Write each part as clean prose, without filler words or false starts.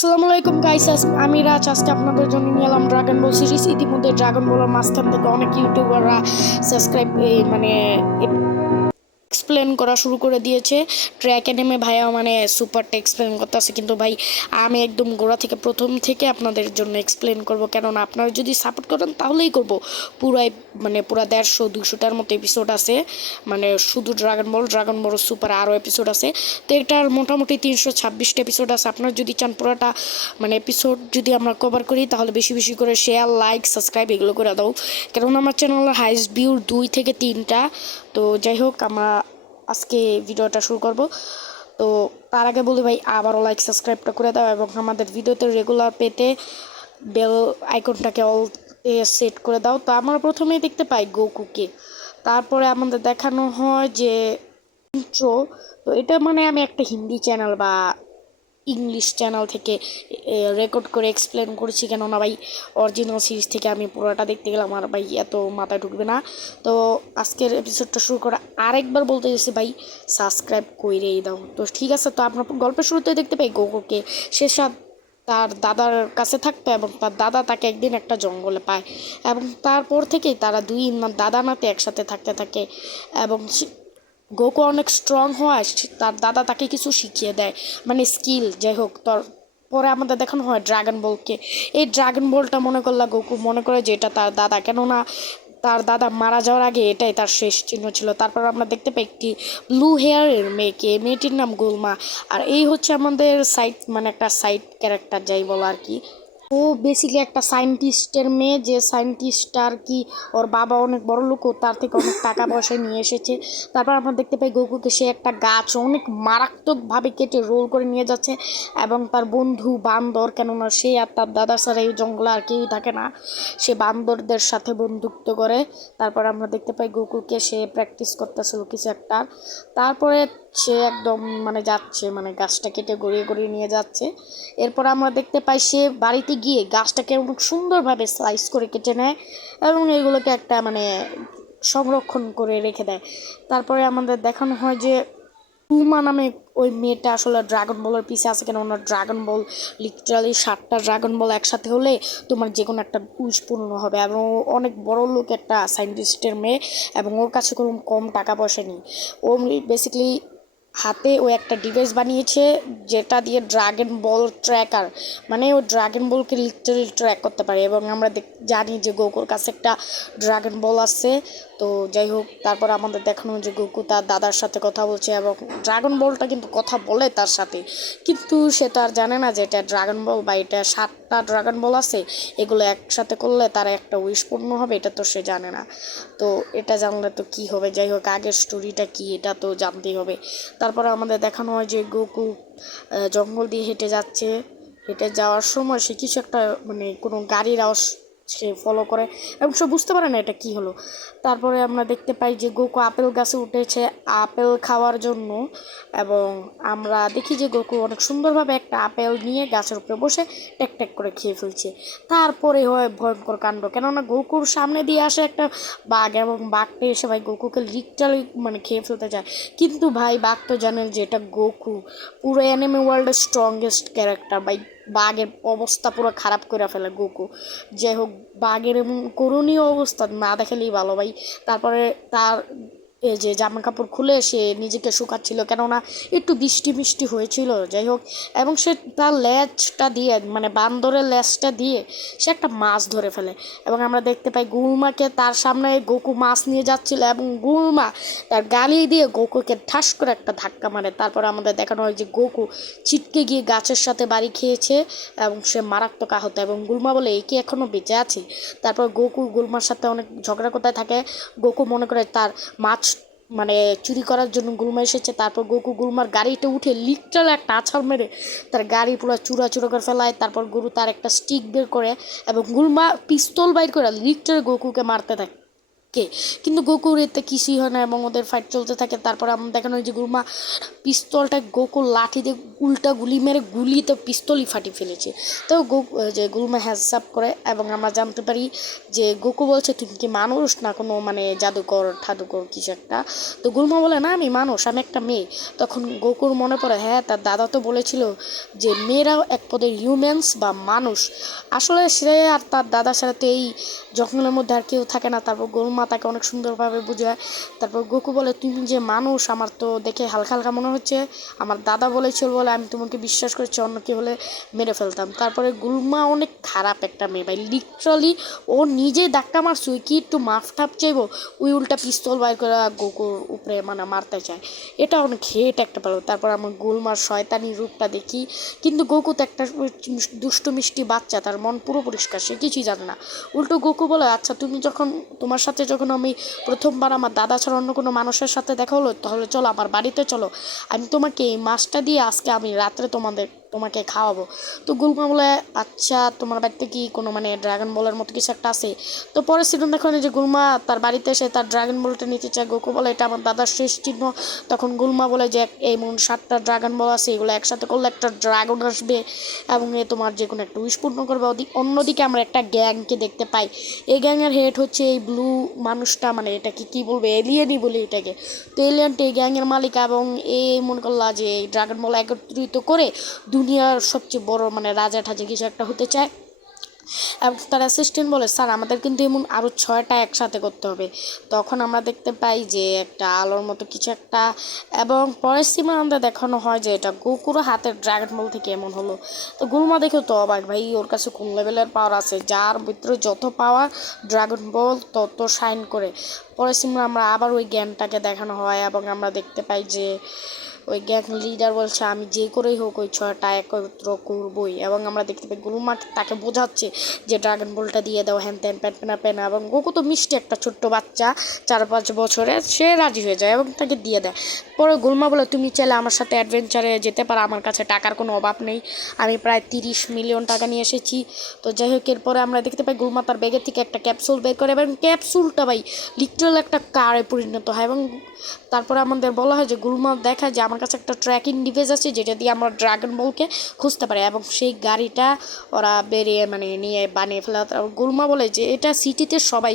আসসালামু আলাইকুম গাইস, আমি রাজ। আজকে আপনাদের জন্য নিয়ে এলাম ড্রাগন বল সিরিজ। ইতিমধ্যে ড্রাগন বলের মাঝখান থেকে অনেক ইউটিউবাররা সাবস্ক্রাইব মানে এক্সপ্লেন করা শুরু করে দিয়েছে। ট্র্যাক এনিমে ভাইয়া মানে সুপারটা এক্সপ্লেন করতেছে, কিন্তু ভাই আমি একদম গোড়া থেকে প্রথম থেকে আপনাদের জন্য এক্সপ্লেন করব, কেননা আপনারা যদি সাপোর্ট করেন তাহলেই করব। পুরাই মানে পুরা 150-200টার মতো এপিসোড আছে, মানে শুধু ড্রাগন বল সুপার আরও এপিসোড আছে। তো এটার মোটামুটি 326টা এপিসোড আছে। আপনারা যদি চান পুরোটা মানে এপিসোড যদি আমরা কভার করি, তাহলে বেশি বেশি করে শেয়ার, লাইক, সাবস্ক্রাইব এগুলো করে দাও, কেননা আমার চ্যানেলের হাইস্ট ভিউ 2 থেকে 3টা। তো যাই হোক, আমরা আজকে ভিডিওটা শুরু করব। তো তার আগে বলি ভাই, আবারও লাইক সাবস্ক্রাইবটা করে দাও, এবং আমাদের ভিডিওতে রেগুলার পেতে বেল আইকনটাকে অল সেট করে দাও। তো আমরা প্রথমেই দেখতে পাই গোকুকে, তারপরে আমাদের দেখানো হয় যে ইন্ট্রো। তো এটা মানে আমি একটা হিন্দি চ্যানেল বা ইংলিশ চ্যানেল থেকে রেকর্ড করে এক্সপ্লেন করেছি, কেননা ভাই অরিজিনাল সিরিজ থেকে আমি পুরোটা দেখতে গেলাম আর ভাই এত মাথায় ঢুকবে না। তো আজকের এপিসোডটা শুরু করা আরেকবার বলতে গেছি ভাই, সাবস্ক্রাইব কইরেই দাও। তো ঠিক আছে, তো আপনার গল্পের শুরুতে দেখতে পাই গোকুকে সে তার দাদার কাছে থাকতো, এবং তার দাদা তাকে একদিন একটা জঙ্গলে পায়, এবং তারপর থেকেই তারা দুই দাদা নাতি একসাথে থাকতে থাকে। এবং গোকু অনেক স্ট্রং হওয়ায় তার দাদা তাকে কিছু শিখিয়ে দেয়, মানে স্কিল। যাই হোক, পরে আমাদের দেখানো হয় ড্রাগন বলকে। এই ড্রাগন বলটা মনে করলে গোকু মনে করে যে এটা তার দাদা, কেননা তার দাদা মারা যাওয়ার আগে এটাই তার শেষ চিহ্ন ছিল। তারপর আমরা দেখতে পাই একটি ব্লু হেয়ারের মেয়েকে, মেয়েটির নাম গুলমা। আর এই হচ্ছে আমাদের সাইড মানে একটা সাইড ক্যারেক্টার যাই বলো আর কি। ও বেসিক্যালি একটা সায়েন্টিস্টের মেয়ে, যে সায়েন্টিস্ট আর কি ওর বাবা অনেক বড় লোক, ও তার থেকে অনেক টাকা পয়সা নিয়ে এসেছে। তারপর আমরা দেখতে পাই গোকুকে সে একটা গাছ অনেক মারাত্মকভাবে কেটে রোল করে নিয়ে যাচ্ছে, এবং তার বন্ধু বান্দর, কেননা সে আর তার দাদা ছাড়া এই জঙ্গলে আর কেউই থাকে না, সে বান্দরদের সাথে বন্ধুত্ব করে। তারপর আমরা দেখতে পাই গোকুকে সে প্র্যাকটিস করতেছিল কিছু একটা। তারপরে সে একদম মানে যাচ্ছে, মানে গাছটা কেটে গড়িয়ে গড়িয়ে নিয়ে যাচ্ছে। এরপর আমরা দেখতে পাই সে বাড়িতে গিয়ে গাছটাকে অনেক সুন্দরভাবে স্লাইস করে কেটে নেয়, এবং এগুলোকে একটা মানে সংরক্ষণ করে রেখে দেয়। তারপরে আমাদের দেখানো হয় যে পুমা নামে ওই মেয়েটা আসলে ড্রাগন বলের পিছে আছে, কেন ওনার ড্রাগন বল লিটারালি 7টা ড্রাগন বল একসাথে হলে তোমার যে কোনো একটা উইশ পূর্ণ হবে। এবং ও অনেক বড় লোক একটা সায়েন্টিস্টের মেয়ে, এবং ওর কাছে কোনো কম টাকা পয়সা নেই। ও বেসিক্যালি হাতে ও একটা ডিভাইস বানিয়েছে, যেটা দিয়ে ড্রাগন বল ট্র্যাকার, মানে ও ড্রাগন বলকে লিটারালি ট্র্যাক করতে পারে। এবং আমরা জানি যে গোকুর কাছে একটা ড্রাগন বল আছে। তো যাই হোক, তারপর আমাদের দেখানো যে গোকু তার দাদার সাথে কথা বলছে, এবং ড্রাগন বলটা কিন্তু কথা বলে তার সাথে, কিন্তু সে তো আর জানে না যে এটা ড্রাগন বল বা এটা 7টা ড্রাগন বল আছে, এগুলো একসাথে করলে তার একটা উইশ পূর্ণ হবে, এটা তো সে জানে না। তো এটা জানলে তো কি হবে, যাই হোক আগের স্টোরিটা কি এটা তো জানতেই হবে। তারপরে আমাদের দেখানো হয় যে গোকু জঙ্গল দিয়ে হেঁটে যাচ্ছে। হেঁটে যাওয়ার সময় সে কিছু একটা মানে কোনো গাড়ির আওয়াজ সে ফলো করে, এবং সে বুঝতে পারে না এটা কি হলো। তারপরে আমরা দেখতে পাই যে গোকু আপেল গাছে উঠেছে আপেল খাওয়ার জন্য, এবং আমরা দেখি যে গোকু অনেক সুন্দরভাবে একটা আপেল নিয়ে গাছের উপরে বসে ট্যাক ট্যাক করে খেয়ে ফেলছে। তারপরে হয় ভয়ঙ্কর কাণ্ড, কেননা গোকুর সামনে দিয়ে আসে একটা বাঘ, এবং বাঘটা এসে ভাই গোকুকে লিটারালি মানে খেয়ে ফেলতে যায়। কিন্তু ভাই বাঘ তো জানেন যে এটা গোকু, পুরো অ্যানিমে ওয়ার্ল্ডের স্ট্রংগেস্ট ক্যারেক্টার ভাই। বাঘের অবস্থা পুরো খারাপ করে ফেলে গোকু। যাই হোক, বাঘের এমন করুণীয় অবস্থা না দেখালেই ভালো ভাই। তারপরে তার এই যে জামা কাপড় খুলে সে নিজেকে শুকাচ্ছিল, কেননা একটু বৃষ্টি মিষ্টি হয়েছিল। যাই হোক, এবং সে তার লেজটা দিয়ে মানে বান্দরের লেজটা দিয়ে সে একটা মাছ ধরে ফেলে, এবং আমরা দেখতে পাই গুলমাকে তার সামনে গোকু মাছ নিয়ে যাচ্ছিল, এবং গুলমা তার গালি দিয়ে গোকুকে ঠাস করে একটা ধাক্কা মারে। তারপর আমাদের দেখানো হয় যে গোকু ছিটকে গিয়ে গাছের সাথে বাড়ি খেয়েছে, এবং সে মারাত্মক আহত, এবং গুলমা বলে এই কি এখনো বেঁচে আছে। তারপর গোকু গুলমার সাথে অনেক ঝগড়া করতে থাকে। গোকু মনে করে তার মাছ মানে চুরি করার জন্য গুলমা এসেছে। তারপর গোকু গুলমার গাড়িতে উঠে লিটারাল একটা আছাড় মেরে তার গাড়ি পুরো চূড়া চূড়া করে ফেলায়। তারপর গুরু তার একটা স্টিক বের করে, এবং গুলমা পিস্তল বাইর করে লিটারাল গোকুকে মারতে থাকে। কে কিন্তু গোকুর এতে কিছুই হয় না এবং ওদের ফাইট চলতে থাকে। তারপর আমরা দেখানো হয় যে গুলমা পিস্তলটা গোকুর লাঠি দিয়ে উল্টা গুলি মেরে গুলিতে পিস্তলই ফাটিয়ে ফেলেছে। তো যে গুলমা হ্যাজসাপ করে এবং আমরা জানতে পারি যে গোকু বলছে তুমি কি মানুষ না কোনো মানে জাদুকর ঠাদুকর কিছু একটা। তো গুলমা বলে না আমি মানুষ, আমি একটা মেয়ে। তখন গোকুর মনে পড়ে হ্যাঁ তার দাদা তো বলেছিল যে মেয়েরাও এক পদের হিউম্যানস বা মানুষ। আসলে সে আর তার দাদার সাথে তো এই জঙ্গলের মধ্যে আর কেউ থাকে না। তারপর গুলমা তাকে অনেক সুন্দরভাবে বোঝায়। তারপর গোকু বলে তুমি যে মানুষ আমার তো দেখে হালকা হালকা মনে হচ্ছে, আমার দাদা বলেছিল বলে আমি তোমাকে বিশ্বাস করছি, অন্য কেউ হলে মেরে ফেলতাম। তারপরে গুলমা অনেক খারাপ একটা মেয়ে ভাই, লিটারালি ও নিজে ধাক্কা মারছে, ওই কি একটু মাফ টাপ চাইবো, ওই উল্টা পিস্তল বাইর করে গোকুর উপরে মানে মারতে চায়। এটা অনেক হেট একটা পালো। তারপর আমার গুলমার শয়তানি রূপটা দেখি, কিন্তু গোকু তো একটা দুষ্টু মিষ্টি বাচ্চা, তার মন পুরো পরিষ্কার, সে কিছুই জানে না। উল্টো গোকু বলে আচ্ছা তুমি যখন তোমার সাথে যখন আমি প্রথমবার আমার দাদা ছাড়া অন্য কোনো মানুষের সাথে দেখা হলো, তাহলে চলো আমার বাড়িতে চলো, আমি তোমাকে এই মাছটা দিয়ে আজকে আমি রাত্রে তোমাকে খাওয়াবো। তো গুলমা বলে আচ্ছা তোমার বাড়িতে কি কোনো মানে ড্রাগন বলের মতো কিছু একটা আছে। তো পরের সিজন দেখো যে গুলমা তার বাড়িতে এসে তার ড্রাগন বলটা নিতে চায়। গোকু বলে এটা আমার দাদার শেষ চিহ্ন। তখন গুলমা বলে যে এমন 7টা ড্রাগন বল আছে, এগুলো একসাথে করলে একটা ড্রাগন আসবে এবং এ তোমার যে কোনো একটা উইশ পূর্ণ করবে। অন্যদিকে আমরা একটা গ্যাংকে দেখতে পাই, এই গ্যাংয়ের হেড হচ্ছে এই ব্লু মানুষটা, মানে এটাকে কি বলবো এলিয়েনই বলি এটাকে। তো এলিয়েনটা এই গ্যাংয়ের মালিক এবং এ মনে করলা যে এই ড্রাগন বল একত্রিত করে দুনিয়ার সবচেয়ে বড় মানে রাজা ঠাজা কিছু একটা হতে চায়। এবং তার অ্যাসিস্ট্যান্ট বলে স্যার আমাদের কিন্তু এমন আরও 6টা একসাথে করতে হবে। তখন আমরা দেখতে পাই যে একটা আলোর মতো কিছু একটা, এবং পরের সিনেমা আমরা দেখানো হয় যে এটা গোকুরও হাতের ড্রাগন বল থেকে এমন হলো। তো গুলমা দেখে তো অবাক, ভাই ওর কাছে কোন লেভেলের পাওয়ার আছে, যার ভিতরে যত পাওয়ার ড্রাগন বল তত শাইন করে। পরের সিনেমা আমরা আবার ওই জ্ঞানটাকে দেখানো হয় এবং আমরা দেখতে পাই যে ওই গ্যাং লিডার বলছে আমি যে করেই হোক ওই 6টা একত্র করবই। এবং আমরা দেখতে পাই গুলমা তাকে বোঝাচ্ছে যে ড্রাগন বলটা দিয়ে দাও হ্যান ত্যান প্যান পেনা পেনা, এবং গোকু তো মিষ্টি একটা ছোট্ট বাচ্চা 4-5 বছরের, সে রাজি হয়ে যায় এবং তাকে দিয়ে দেয়। পরে গুলমা বলে তুমি চাইলে আমার সাথে অ্যাডভেঞ্চারে যেতে পারো, আমার কাছে টাকার কোনো অভাব নেই, আমি প্রায় 30 মিলিয়ন টাকা নিয়ে এসেছি। তো যাই হোক এরপরে আমরা দেখতে পাই গুলমা তার ব্যাগের থেকে একটা ক্যাপসুল বের করে এবং ক্যাপসুলটা ভাই লিটারাল একটা কারে পরিণত হয়। এবং তারপরে আমাদের বলা হয় যে গুলমা দেখায় যে আমার কাছে একটা ট্র্যাকিং ডিভাইস আছে যেটা দিয়ে আমরা ড্রাগন বলকে খুঁজতে পারি, এবং সেই গাড়িটা ওরা বেরিয়ে মানে নিয়ে বানিয়ে ফেলা। গুলমা বলে যে এটা সিটিতে সবাই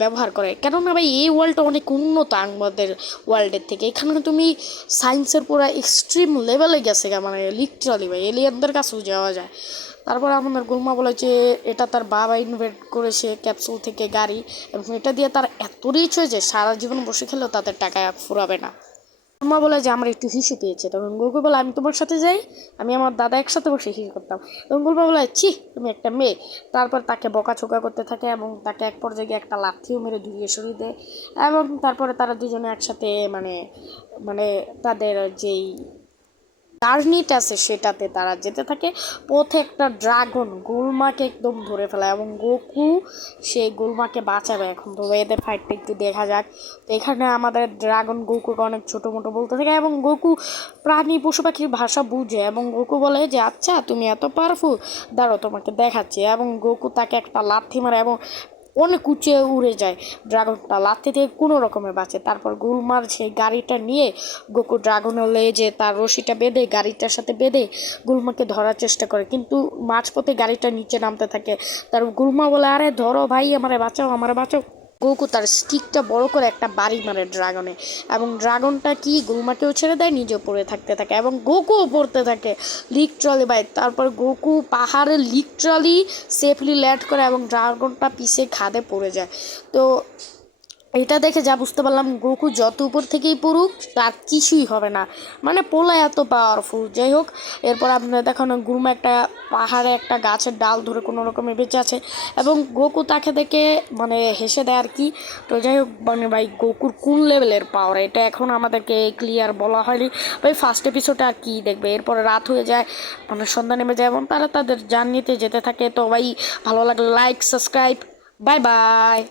ব্যবহার করে, কেননা ভাই এই ওয়ার্ল্ডটা অনেক উন্নত আমাদের ওয়ার্ল্ডের থেকে, এখানে তুমি সায়েন্সের পুরো এক্সট্রিম লেভেলে গেছে, মানে লিটারালি ভাই এলিয়েনদের কাছেও যাওয়া যায়। তারপর আমাদের গুলমা বলে যে এটা তার বাবা ইনভেন্ট করেছে ক্যাপসুল থেকে গাড়ি, এবং এটা দিয়ে তার এত রিচ হয়েছে সারা জীবন বসে খেলেও তাদের টাকা ফুরাবে না। গুলমা বলে যে আমার একটু হিসু পেয়েছে, তখন গোকু বলে আমি তোমার সাথে যাই, আমি আমার দাদা একসাথে বসে হিসু করতাম। তখন গুলমা বলে ছি তুমি একটা মেয়ে। তারপর তাকে বকাঝোকা করতে থাকে এবং তাকে এক পর্যায়ে গিয়ে একটা লাথিও মেরে দূরিয়ে সরিয়ে দেয়। এবং তারপরে তারা দুজনে একসাথে মানে মানে তাদের যেই জার্নিটা আছে সেটাতে তারা যেতে থাকে। পথে একটা ড্রাগন গুলমাকে একদম ধরে ফেলায় এবং গোকু সেই গুলমাকে বাঁচাবে। এখন তো এদের ফাইটটা একটু দেখা যাক। তো এখানে আমাদের ড্রাগন গোকুকে অনেক ছোটো মোটো বলতে থাকে এবং গোকু প্রাণী পশু পাখির ভাষা বুঝে, এবং গোকু বলে যে আচ্ছা তুমি এত পাওয়ারফুল, দাঁড়ো তোমাকে দেখাচ্ছি। এবং গোকু তাকে একটা লাথি মারে এবং অনেক উঁচে উড়ে যায়, ড্রাগনটা লাথি থেকে কোনো রকমে বাঁচে। তারপর গুলমার সেই গাড়িটা নিয়ে গোকু ড্রাগনের লেজে তার রশিটা বেঁধে গাড়িটার সাথে বেঁধে গুলমাকে ধরার চেষ্টা করে, কিন্তু মাঝপথে গাড়িটা নিচে নামতে থাকে। তার গুলমা বলে আরে ধরো ভাই আমারে বাঁচাও আমারে বাঁচাও। গোকু তার স্টিকটা বড় করে একটা বাড়ি মারে ড্রাগনে, এবং ড্রাগনটা কি গুলমাকেও ছেড়ে দেয়, নিজেও পড়ে থাকতে থাকে এবং গোকুও পড়তে থাকে লিটারালি ভাই। তারপর গোকু পাহাড়ে লিটারালি সেফলি ল্যান্ড করে এবং ড্রাগনটা পিছে খাদে পড়ে যায়। তো এটা দেখে যা বুঝতে পারলাম গোকু যত উপর থেকেই পড়ুক তার কিছুই হবে না, মানে পোলা এত পাওয়ারফুল। যাই হোক এরপর আপনাদের দেখানো গুলমা একটা পাহাড়ে একটা গাছের ডাল ধরে কোনো রকমে বেঁচে আছে এবং গোকু তাকে দেখে মানে হেসে দেয় আর কি। তো যাই হোক মানে ভাই গোকুর কোন লেভেলের পাওয়ার এটা এখন আমাদেরকে ক্লিয়ার বলা হয়নি ভাই। ফার্স্ট এপিসোডে আর কি দেখবে, এরপরে রাত হয়ে যায় মানে সন্ধ্যা নেমে যায় এবং তারা তাদের জার্নিতে যেতে থাকে। তো ভাই ভালো লাগলে লাইক সাবস্ক্রাইব, বাই বাই।